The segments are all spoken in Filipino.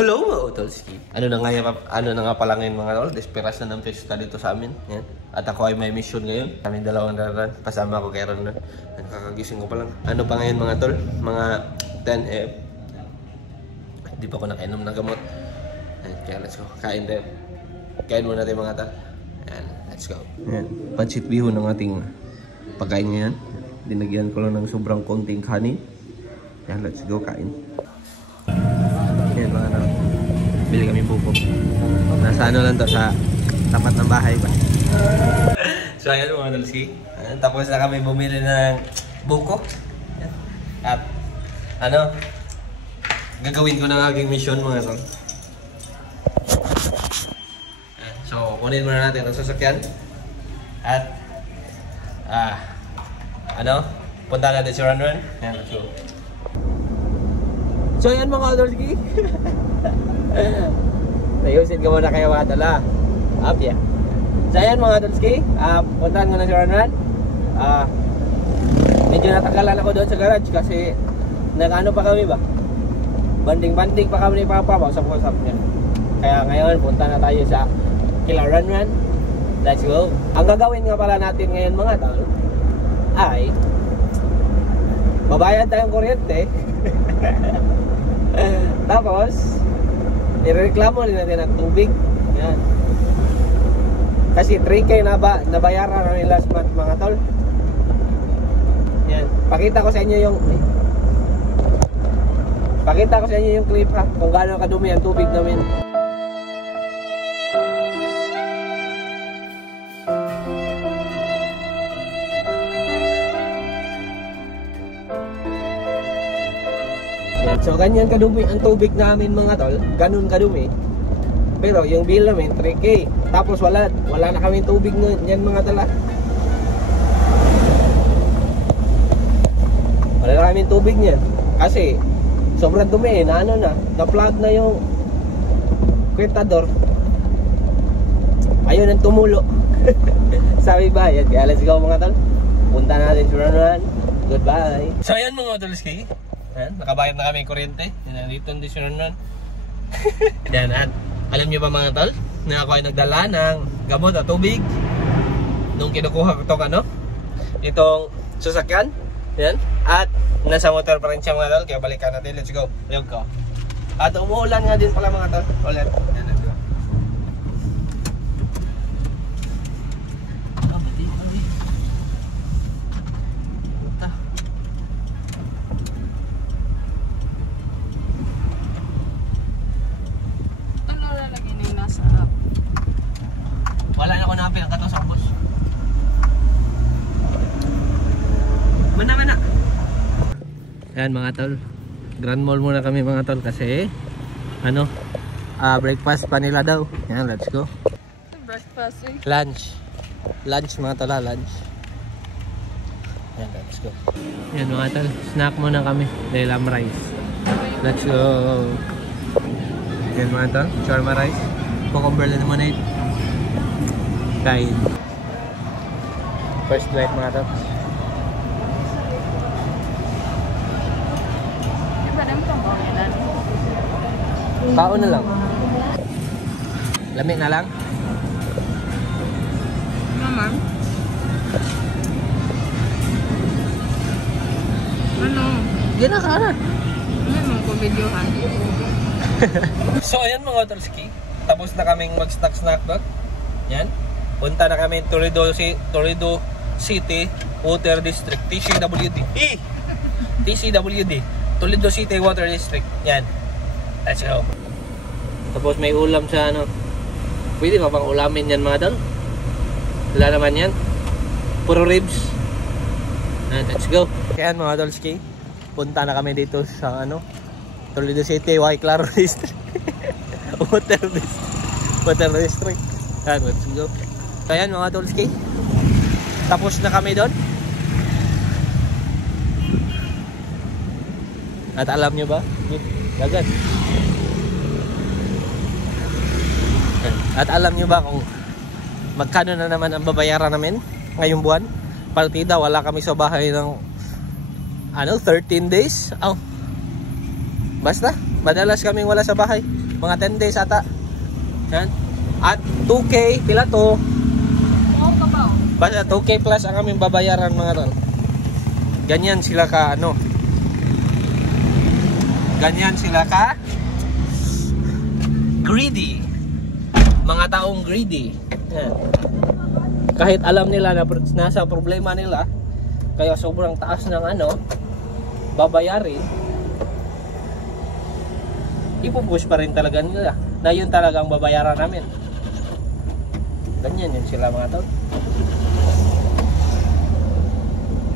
Hello mga Utolski! Ano na nga pala ngayon mga tol? Desperas na ng pesta dito sa amin. Yan. At ako ay may mission ngayon. Kaming dalawang daran. Pasama ako kay Ron. Nakakagising ko pa lang. Ano pa ngayon mga tol? Mga 10 AM. Hindi pa ako nakainom ng gamot. Yan. Kaya let's go. Kain tayo. Kain muna tayo mga tol. Yan. Let's go. Yan. Pancit bihon ng ating pagkain ngayon. Dinagyan ko lang ng sobrang konting kanin. Yan. Let's go. Kain. Yan mga tol. Bili kami buko. Nasa ano lang to, sa tapat ng bahay ba. So ayan mga Dolski. Tapos na kami bumili ng buko. At ano, gagawin ko ng aking mission mga tol. So kunin muna natin ang sasakyan. At ano, punta natin si Ron. Yan, let's go. So yan mga Dolski. Nayusin ko muna kayo mga tala. Yeah. So yan mga Dolski, puntahan ko na si Ron. Medyo natagalan ako doon sa garage kasi nag-ano pa kami ba? Banding-banding pa kami ni Papa ba? Usap-usap niya. Kaya ngayon punta na tayo sa kila Ron. Let's go. Ang gagawin nga pala natin ngayon mga tol ay babayad tayong kuryente. Tapos ireklamo din natin ang tubig. Yan. Kasi 3K nabayaran na nila last month mga tol. Yan. Pakita ko sa inyo yung clip ha, kung gaano kadumi ang tubig namin. So ganyan kadumi ang tubig namin mga tol, ganun kadumi. Pero yung bill namin 3K. Tapos wala na kaming tubig niyan mga tala. Wala na kaming tubig niyan kasi sobrang dumi na na-plug na yung kwentador. Ayun ang tumulo. Sabi bayad. Kaya let's go mga tol. Punta natin sa Ron. Goodbye. So ayan mga Dolski. Yan, nakabayad na kami kuryente. Yan, dito ang desisyon nun. Yan, at alam nyo ba mga tol, na ako ay nagdala ng gamot at tubig nung kinukuha ko itong sasakyan. Yan, at nasa motor pa rin siya mga tol, kaya balikan natin. Let's go. Ayun ko. At umuulan nga din pala mga tol. Ulit. Yan, let's go. Wala na ako napil ang katong boss. Mana. Ayan mga tol. Grand Mall muna kami mga tol kasi breakfast pa nila daw. Ayan, let's go. Breakfast eh? Lunch mga tol, lunch. Ayan, let's go. Ayan mga tol, snack muna kami. Lam rice. Let's go. Ayan mga tol, shawarma rice. Cucumber lemonade. Kain. First bite mga tol. Kao na lang. Lamig na lang. Naman. Ano? Yan na ka na. Ano mong ko-videohan? So ayan mga Dolski. Tapos na kaming mag-snack doon. Yan. Punta na kami Toledo City Water District, TCWD. TCWD, Toledo City Water District. Yan. Let's go. Tapos may ulam sa pwede ba bang ulamin yan mga tol? Wala naman yan. Puro ribs. Yan, let's go. Kaya mga Dolski, punta na kami dito sa Toledo City Claro District. Water District. Yan, let's go. So ayan mga Dolski, tapos na kami doon. At alam nyo ba? Dagat. At alam nyo ba kung magkano na naman ang babayaran namin ngayong buwan? Partida, wala kami sa bahay ng 13 days. Basta, madalas kaming wala sa bahay. Mga 10 days ata. Yan. At 2K, pila to? Oo, kabaw. Basta 2K plus ang aming babayaran mga tol. Ganyan sila ka ano. Ganyan sila ka greedy. Mga taong greedy. Yan. Kahit alam nila na nasa problema nila, kaya sobrang taas ng ano, babayarin, ipupush pa rin talaga nila na yun talagang babayaran namin. Ganyan yun sila mga tol.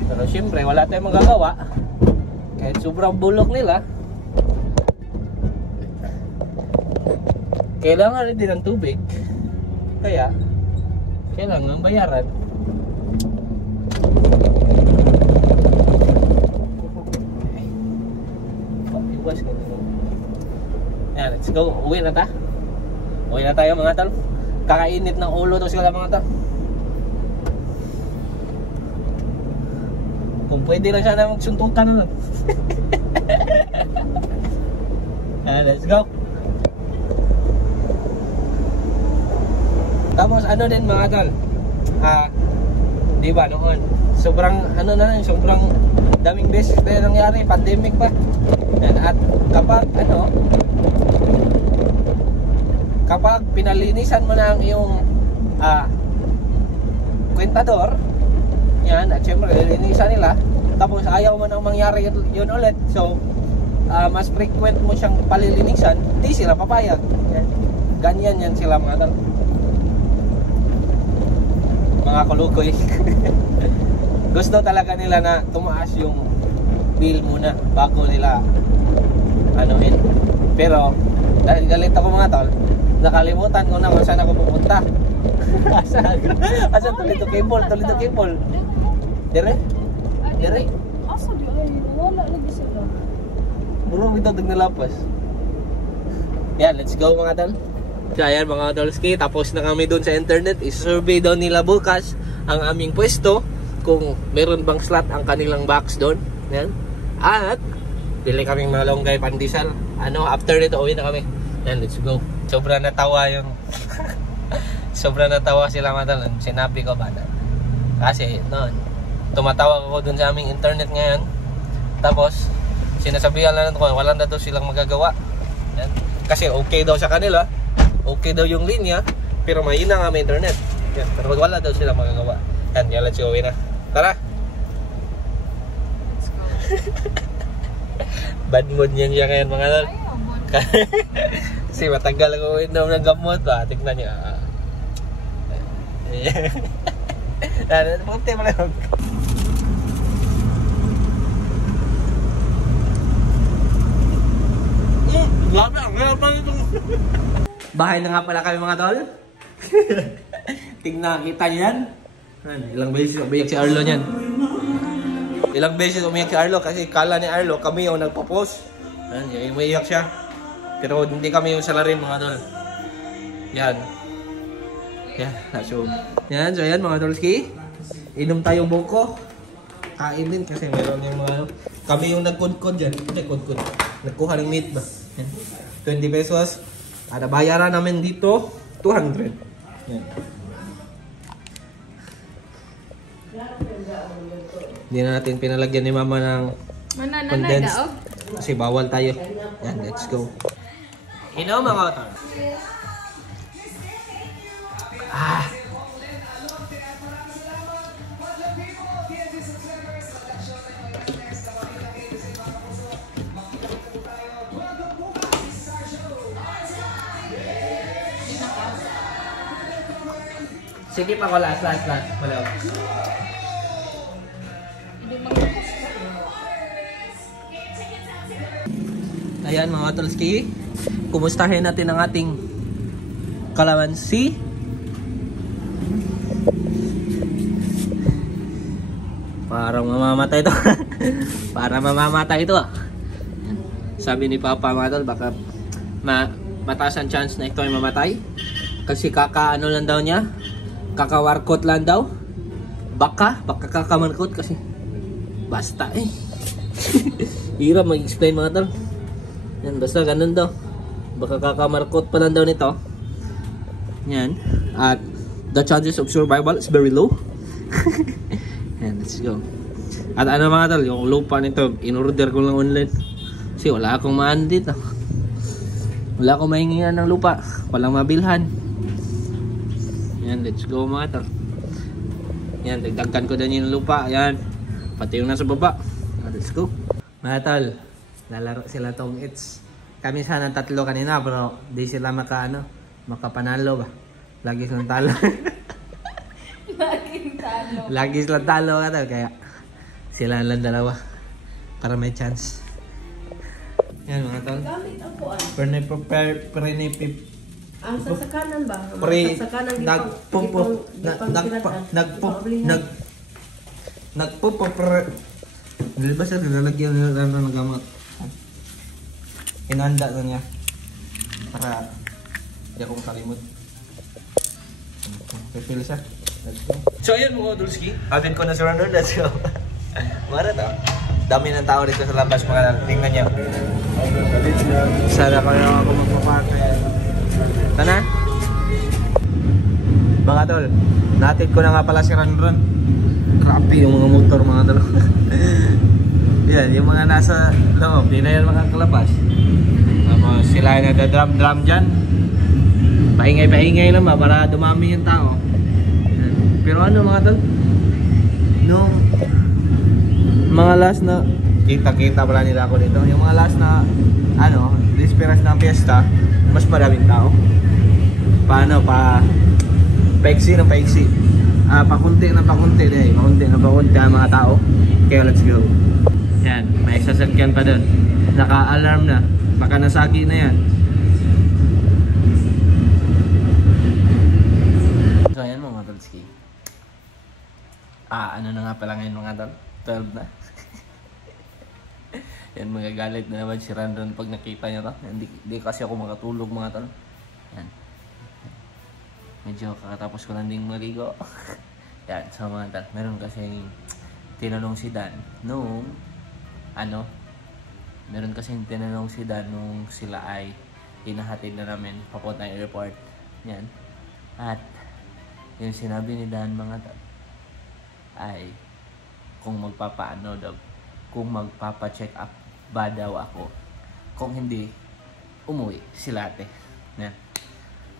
Pero syempre wala tayong magagawa kahit sobrang bulok nila. Kailangan rin din ng tubig, kaya kailangan bayaran. Iwas ka dito. Yan, let's go. Uwi na ta. Uwi na tayo mga tol. Kakainit ng ulo to sila mga tol. Kung pwede lang sana magsuntukan na lang. Let's go. Tapos ano din mga tol, di ba noon, sobrang ano na lang, sobrang daming beses na nangyari, pandemic pa. Yan, at kapag ano, kapag pinalinisan mo na ang iyong kwentador, yan, at syempre linisan nila, tapos ayaw mo nang mangyari yun ulit, so mas frequent mo siyang palilinisan, di sila papayag. Yan. Ganyan yan sila mga tol, mga kulukoy. Gusto talaga nila na tumaas yung bill muna bago nila anuhin. Pero dahil galit ako mga tol, nakalimutan ko na kung saan ako pupunta. Asa Toledo Cable? Dire? Asa di ay wala lagi sila. Buro ito naglalapas. Yan, let's go mga tol. So ayan mga tolski, tapos na kami dun sa internet. I-survey daw nila bukas ang aming pwesto kung meron bang slot ang kanilang box doon. Yan. At bili kaming mga longgay pandesal. Ano, after nito uwi na kami. Yan, let's go. Sobrang natawa yung sobrang natawa sila mga tol. Sinabi ko ba na kasi noon tumatawag ako dun sa aming internet ngayon. Tapos sinasabihan lang ko wala na daw silang magagawa. Yan. Kasi okay daw sa kanila, okay daw yung linya, pero mahina nga may internet. Yan, pero wala daw sila magagawa. Yan, let's go na. Tara! Let's go. Bad mood niyan siya ngayon mga tol. Kasi matagal ako inom ng gamot ba. Tignan niya. Bakit mo lang. Bahay na nga pala kami mga tol. Tingnan, kita niyo yan. Ilang beses umiyak si Arlo niyan. Ilang beses umiyak si Arlo kasi kala ni Arlo kami yung nagpo-post. Umiyak siya. Pero hindi kami yung salarin mga tol. Yan. Yan, so yan mga tolski. Inom tayo buko. Kain din kasi meron yung mga ano. Kami yung nagkudkod dyan. Nagkudkod. Nagkuha ng meat ba? Yan. 20 pesos. Ada bayaran namin dito 200. Yan. Hindi na natin pinalagyan ni mama ng condensed kasi bawal tayo. Yan, let's go. Inom mga tol. Sige pa ko last. Wala. Ayan mga tolski, kumustahin natin ang ating kalamansi. Parang mamamatay ito. Para mamamatay ito. Sabi ni Papa mga tol, baka mataas ang chance na ito ay mamatay. Kasi kakaano lang daw niya, kakawarkot lang daw. Baka kakamarkot kasi basta hirap mag-explain mga tol. Yan, basta ganun daw. Baka kakamarkot pa lang daw nito. Yan. At the chances of survival is very low. Yan, let's go. At ano mga tol, yung lupa nito, in-order ko lang online. Kasi wala akong maan dito. Wala akong mahingihan ng lupa. Walang mabilhan. Yan, let's go mga tol. Yan, dagdagan ko din yung lupa. Yan. Pati yung nasa baba. Let's go. Mga tol, lalaro sila tong It's. Kami sana 3 kanina, pero di sila makapanalo ba? Lagi silang talo. Laging talo. Lagi silang talo ka tol, kaya sila lang dalawa para may chance. Yan mga tol. Gamit ang kuan. Ang sasakanan ba? Nilabas na nilalagyan nila ng gamot. Hinanda na niya para hindi ako makalimot. Pipili siya. Let's go. So ayun mga Dulski, atin ko na si Ronald. Let's go. Mara to. Dami ng tao dito sa labas, mga tingnan niyo. Sana kayo ako magpapake. Tana? Mga tol, natin ko na nga pala si Ronald. Grabe yung mga motor mga tol. Yan, yung mga nasa loob, di na yan makakalabas. Tapos sila yung nagda-drum dyan. Paingay-paingay naman para dumami yung tao. Pero ano mga tol, nung mga last na kita-kita pala nila ako dito, yung mga last na disperas ng fiesta, mas maraming tao. Paano? Paiksi ng paiksi. Pakunti ng pakunti dahil. Pakunti ng pakunti ang mga tao. Kaya let's go. Yan, may sasakyan pa doon. Naka-alarm na. Baka nasagi na yan. So ayan mga tolski. Ano na nga pala ngayon mga tol? 12 na. Yan, magagalit na naman si Randon pag nakita niya to. Hindi kasi ako makatulog mga tol. Yan. Medyo kakatapos ko lang ding maligo. Yan, so mga tol. Meron kasi tinanong si Dan nung sila ay hinahatid na namin papuntang airport. Yan. At yung sinabi ni Dan mga tol ay kung magpapa-check up ba daw ako. Kung hindi, umuwi sila ate. Yan.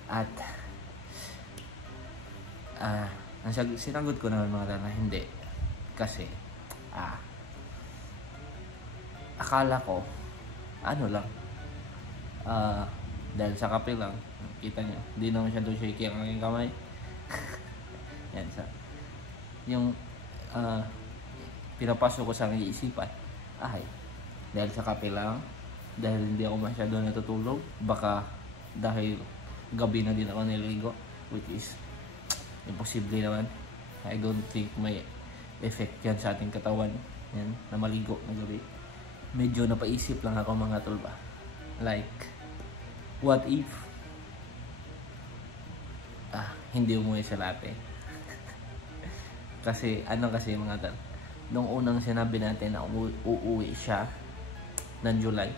At sinagot ko naman mga tol na hindi. Kasi akala ko dahil sa kape lang, kita nyo, hindi naman siya doon shaky ang aking kamay. Yan, yung pinapasok ko sa aking isipan dahil sa kape lang, dahil hindi ako masyado natutulog, baka dahil gabi na din ako niligo, which is imposible naman. I don't think may effect yan sa ating katawan, yan, na maligo na gabi. Medyo napaisip lang ako mga tol ba, like what if hindi umuwi sa latte. Kasi mga tol, nung unang sinabi natin na uuwi siya ng July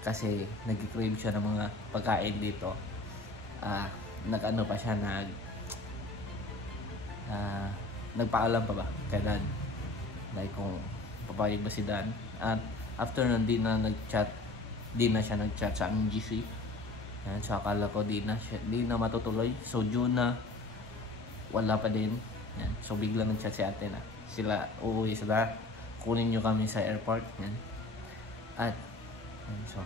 kasi nag-crave siya ng mga pagkain dito, nagpaalam pa ba kay Dan, like kung papayag ba si Dan. At after nun, di na siya nag-chat sa aming GC. Yan, so akala ko di na matutuloy. So June na, wala pa din. Yan, so bigla nag-chat si ate na sila uuwi sila, kunin nyo kami sa airport. Yan. At yan, so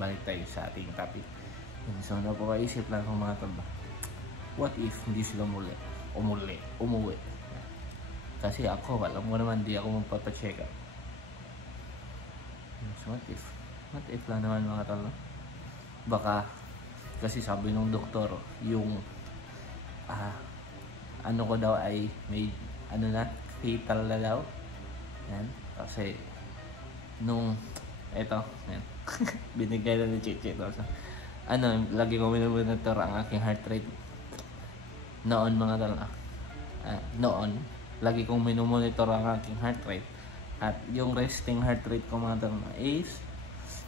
balik tayo sa ating topic. Yan, so napapaisip lang kung mga tamba, what if hindi sila umuwi. Kasi ako, alam mo naman, di ako magpapacheck up. So what if lang naman mga tol, no? Baka kasi sabi nung doktor, yung ko daw ay may fatal na daw. Yan, kasi nung yan. Binigay na ni Chichi also. Lagi ko minumonitor ang aking heart rate noon mga tol. Noon lagi kong minumonitor ang aking heart rate, at yung resting heart rate ko mga tol is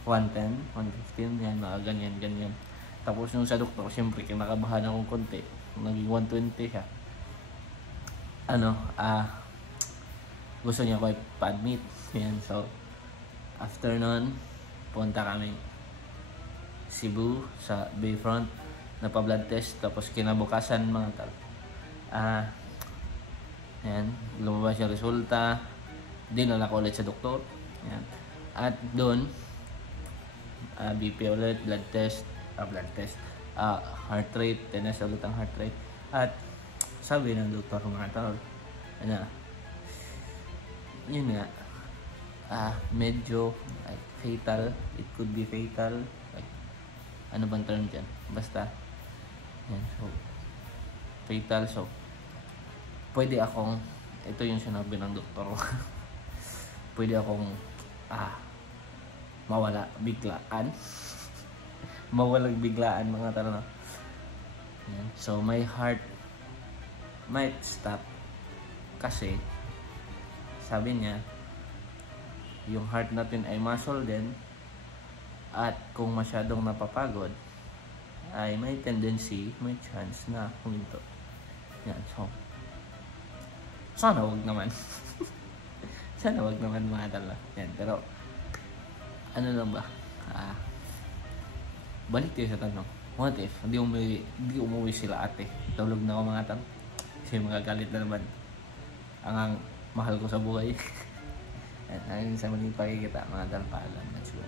110, 115, yan, mga ganyan. Tapos nung sa doktor, siyempre, kinakabahan akong konti. Naging 120 siya. Gusto niya ko ipa-admit. Yan, so, after nun, punta kami Cebu sa Bayfront, napa-blood test, tapos kinabukasan mga tal. Yan, lumabas yung resulta. Dinala ko ulit sa doktor. Yan. At doon, BP ulit, blood test, heart rate, tinas ulit ang heart rate. At sabi ng doktor mga tol, yun nga, medyo like, fatal, it could be fatal, like, ano bang term dyan? Basta, yan, so, fatal, so, pwede akong, ito yung sinabi ng doktor, pwede akong, mawala biglaan, mawalang biglaan mga talo na. Yan. So, my heart might stop kasi, sabi niya, yung heart natin ay muscle din at kung masyadong napapagod ay may tendency, may chance na huminto. Yan, so sana wag naman. Sana wag naman mga tala. Yan, pero ano lang ba? Balik tayo sa tanong. What if hindi umuwi sila ate? Tulog na ako mga tang. Kasi magagalit na naman ang mahal ko sa buhay. At hanggang sa muling pagkikita mga tala, paalam. Let's go.